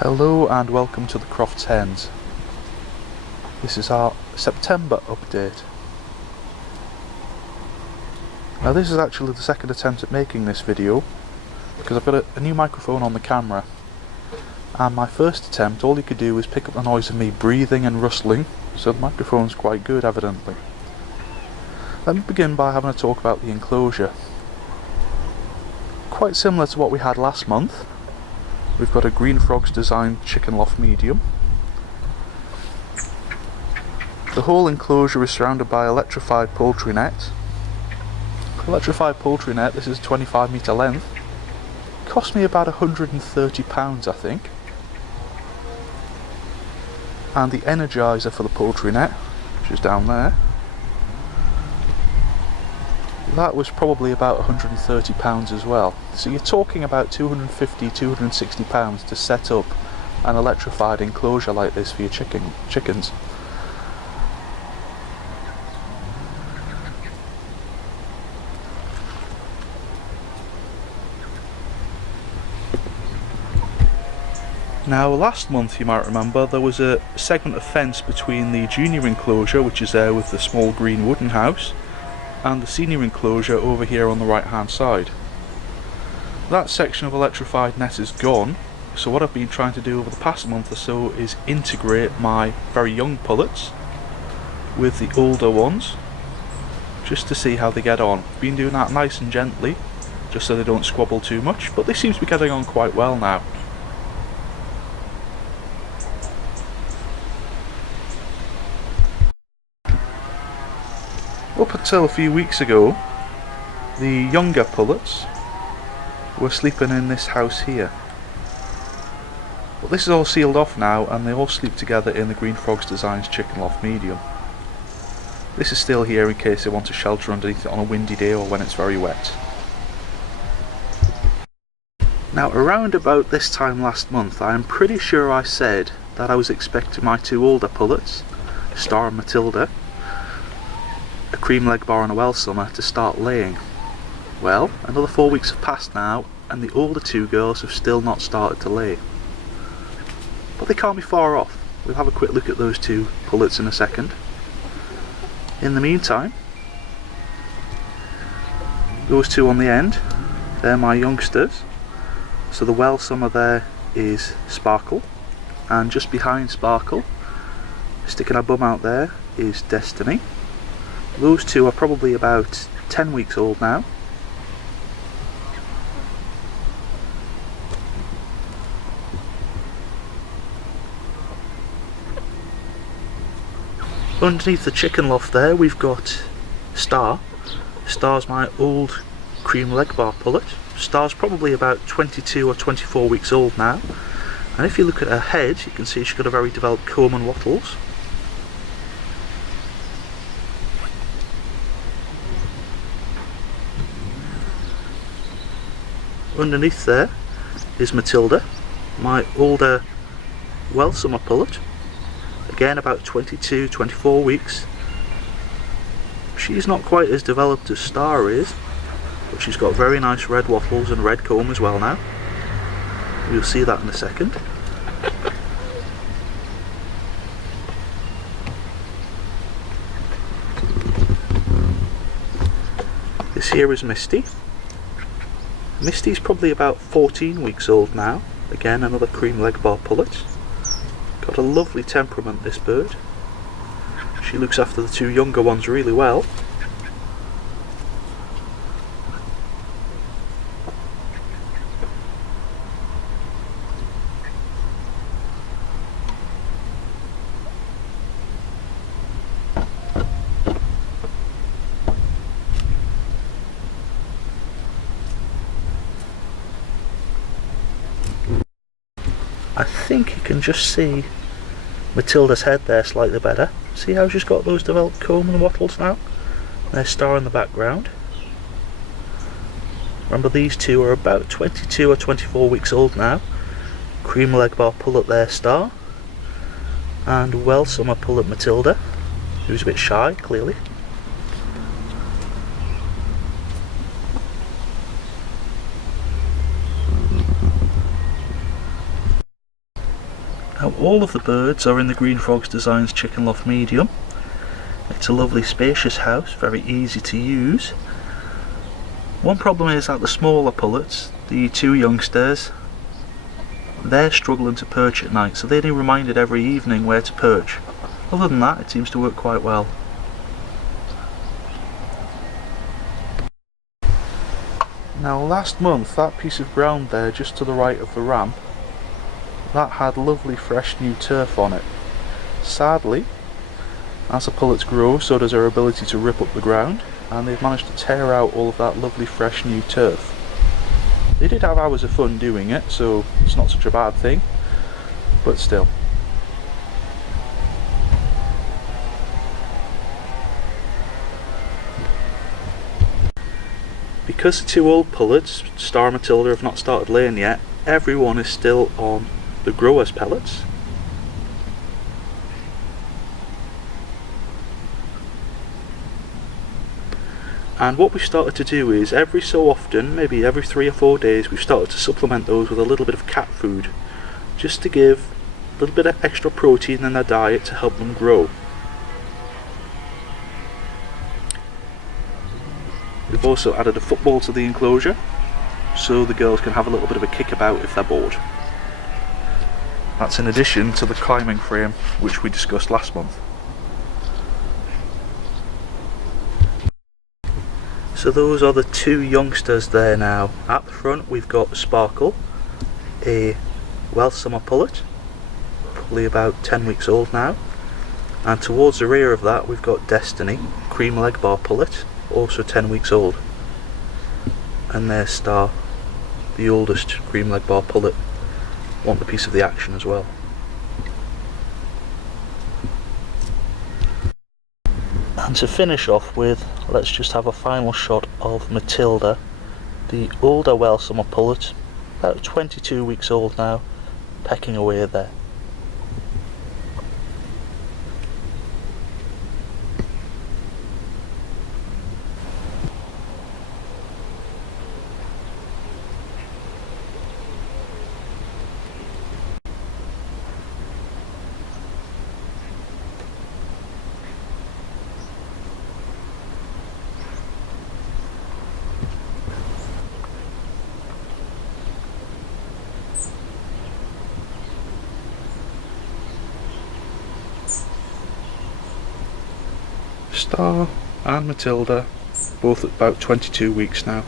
Hello and welcome to the Crofts Hens. This is our September update. Now this is actually the second attempt at making this video because I've got a new microphone on the camera, and my first attempt all you could do was pick up the noise of me breathing and rustling, so the microphone's quite good evidently. Let me begin by having a talk about the enclosure. Quite similar to what we had last month, we've got a Green Frogs designed chicken loft medium. The whole enclosure is surrounded by electrified poultry net. Electrified poultry net, this is 25 metre length, cost me about £130 I think. And the energiser for the poultry net, which is down there, that was probably about £130 as well. So you're talking about £250, £260 to set up an electrified enclosure like this for your chickens. Now last month, you might remember, there was a segment of fence between the junior enclosure, which is there with the small green wooden house, and the senior enclosure over here on the right hand side. That section of electrified net is gone, so what I've been trying to do over the past month or so is integrate my very young pullets with the older ones, just to see how they get on. Been doing that nice and gently, just so they don't squabble too much, but they seem to be getting on quite well now. Up until a few weeks ago, the younger pullets were sleeping in this house here. But this is all sealed off now, and they all sleep together in the Green Frogs Designs chicken loft medium. This is still here in case they want to shelter underneath it on a windy day or when it's very wet. Now around about this time last month, I am pretty sure I said that I was expecting my two older pullets, Star and Matilda, a Cream Legbar and a Welsummer, to start laying. Well, another 4 weeks have passed now, and the older two girls have still not started to lay. But they can't be far off. We'll have a quick look at those two pullets in a second. In the meantime, those two on the end, they're my youngsters. So the Welsummer there is Sparkle, and just behind Sparkle, sticking her bum out there, is Destiny. Those two are probably about 10 weeks old now. Underneath the chicken loft there we've got Star. Star's my old Cream Legbar pullet. Star's probably about 22 or 24 weeks old now. And if you look at her head, you can see she's got a very developed comb and wattles. Underneath there is Matilda, my older Welsummer pullet, again about 22-24 weeks. She's not quite as developed as Star is, but she's got very nice red wattles and red comb as well now. You'll see that in a second. This here is Misty. Misty's probably about 14 weeks old now, again another Cream Legbar pullet. Got a lovely temperament, this bird. She looks after the two younger ones really well. I think you can just see Matilda's head there slightly better. See how she's got those developed comb and wattles now? There's Star in the background. Remember, these two are about 22 or 24 weeks old now. Cream Legbar pullet there, Star. And Welsummer pullet Matilda, who's a bit shy, clearly. all of the birds are in the Green Frogs Designs Chicken Loft Medium. It's a lovely spacious house, very easy to use. One problem is that the smaller pullets, the two youngsters, they're struggling to perch at night, so they need reminded every evening where to perch. Other than that, it seems to work quite well. Now last month, that piece of ground there just to the right of the ramp, that had lovely fresh new turf on it. Sadly, as the pullets grow, so does their ability to rip up the ground, and they've managed to tear out all of that lovely fresh new turf. They did have hours of fun doing it, so it's not such a bad thing, but still. Because the two old pullets, Star and Matilda, have not started laying yet, everyone is still on the growers' pellets. And what we've started to do is every so often, maybe every 3 or 4 days, we've started to supplement those with a little bit of cat food, just to give a little bit of extra protein in their diet to help them grow. We've also added a football to the enclosure, so the girls can have a little bit of a kickabout if they're bored. That's in addition to the climbing frame, which we discussed last month. So those are the two youngsters there now. At the front we've got Sparkle, a Welsummer pullet, probably about 10 weeks old now. And towards the rear of that we've got Destiny, Cream Legbar pullet, also 10 weeks old. And there's Star, the oldest Cream Legbar pullet, want a piece of the action as well. And to finish off with, let's just have a final shot of Matilda, the older Welsummer pullet, about 22 weeks old now, pecking away there. Star and Matilda, both at about 22 weeks now.